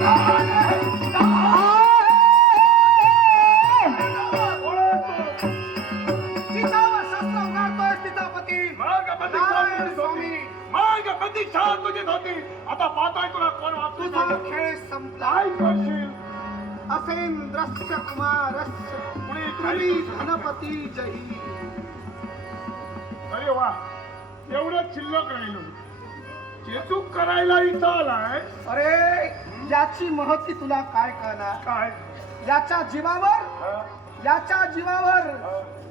आता पाहतोय तुला कोण तुझा खेळ संपला. काय करशील? असेंद्रस्य कुमारस्य पुरी धनपती जही. अरे वा, एवढं शिल्लक राहिलो. चेतूक करायला इथं आलाय. अरे याची महती तुला काय कळणार. काय याच्या जीवावर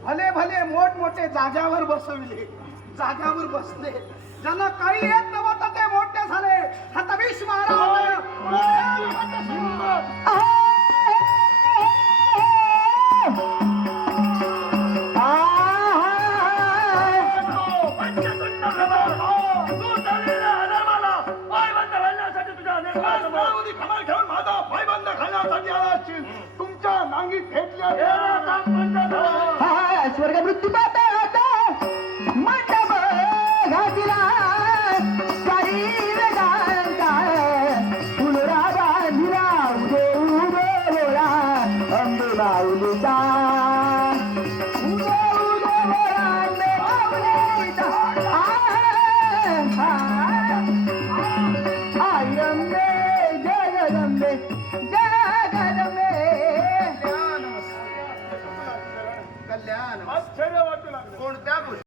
भले भले मोठमोठे जाग्यावर बसविले, जाग्यावर बसले. ज्यांना काही येत नव्हतं ते मोठे झाले. हतविष महाराज तुमच्या नांगीत घेतल्या स्वर्ग मृत्यू पाहता मंडप घातिला शरीर गांता फुलरा बांधिला उदे उदे बोला अंबे माऊलीचा